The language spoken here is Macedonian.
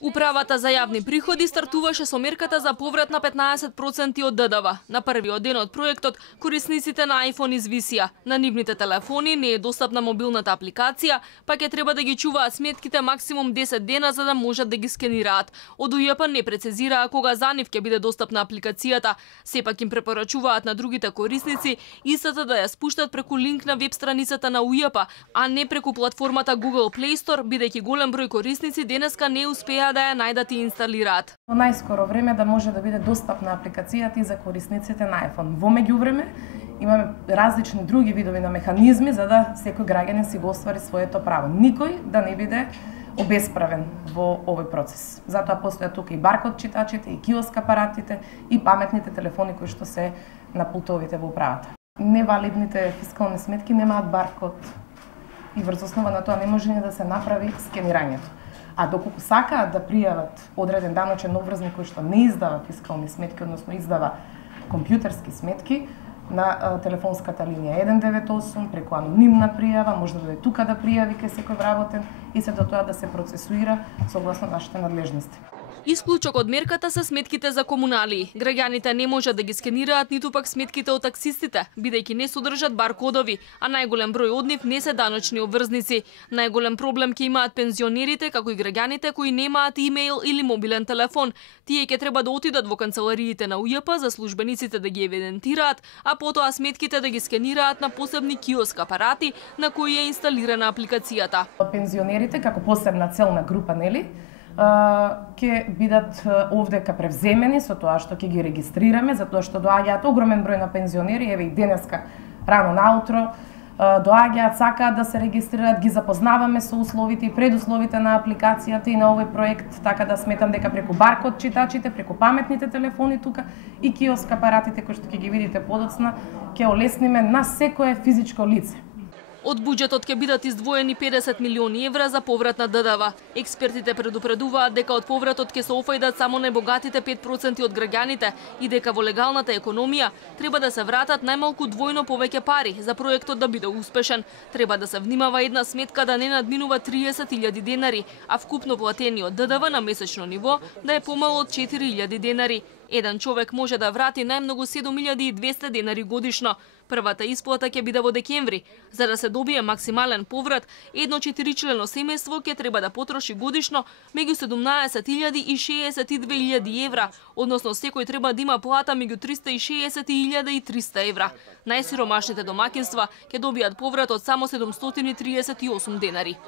Управата за јавни приходи стартуваше со мерката за поврат на 15% од ДДВ. На првиот ден од проектот, корисниците на iPhone извисија. На нивните телефони не е достапна мобилната апликација, па ќе треба да ги чуваат сметките максимум 10 дена за да можат да ги скенираат. Од УЈП не прецизираа кога за нив ќе биде достапна апликацијата. Сепак им препорачуваат на другите корисници истата да ја спуштат преку линк на веб страницата на УЈП, а не преку платформата Google Play Store, бидејќи голем број корисници денеска не успеа да ја најдат и инсталираат. Во најскоро време да може да биде достапна апликацијата и за корисниците на iPhone. Во меѓувреме имаме различни други видови на механизми за да секој граѓанин си го оствари своето право. Никој да не биде обесправен во овој процес. Затоа постојат тука и баркод читачите, и киоск апаратите, и паметните телефони кои што се на пултовите во управата. Невалидните фискални сметки немаат баркод и врз основа на тоа не може ни да се направи скенирањето. А доколку сакаат да пријават одреден даночен обврзник кој што не издава фискални сметки, односно издава компјутерски сметки, на телефонската линија 198 преку анонимна пријава може да дојде тука да пријави кај секој вработен и се до тоа да се процесуира согласно нашите надлежности. Исклучок од мерката се сметките за комуналии. Граѓаните не можат да ги скенираат ниту пак сметките од таксистите, бидејќи не содржат баркодови, а најголем број од нив не се даночни обврзници. Најголем проблем ќе имаат пензионерите, како и граѓаните кои немаат имејл или мобилен телефон. Тие ќе треба да отидат во канцелариите на УЈП за службениците да ги евидентираат, а потоа сметките да ги скенираат на посебни киоск апарати на кои е инсталирана апликацијата. Пензионерите како посебна целна група, нели? Ќе бидат овдека превземени со тоа што ќе ги регистрираме, затоа што доаѓаат огромен број на пензионери, еве и денеска рано наутро, доаѓаат, сакаат да се регистрираат, ги запознаваме со условите и предусловите на апликацијата и на овој проект, така да сметам дека преку баркод читачите, преку паметните телефони тука и киоск апаратите кои што ќе ги видите подоцна, ќе олесниме на секое физичко лице. Од буџетот ќе бидат издвоени 50 милиони евра за поврат на ДДВ. Експертите предупредуваат дека од повратот ќе се офајдат само најбогатите 5% од граѓаните и дека во легалната економија треба да се вратат најмалку двојно повеќе пари за проектот да биде успешен. Треба да се внимава една сметка да не надминува 30.000 денари, а вкупно платениот ДДВ на месечно ниво да е помало од 4.000 денари. Еден човек може да врати најмногу 7.200 денари годишно. Првата исплата ќе биде во декември. За да се добие максимален поврат, едно 4-члено семејство ќе треба да потроши годишно меѓу 17.000 и 62.000 евра, односно секој треба да има плата меѓу 360.000 и 300 евра. Најсиромашните домаќинства ќе добијат поврат од само 738 денари.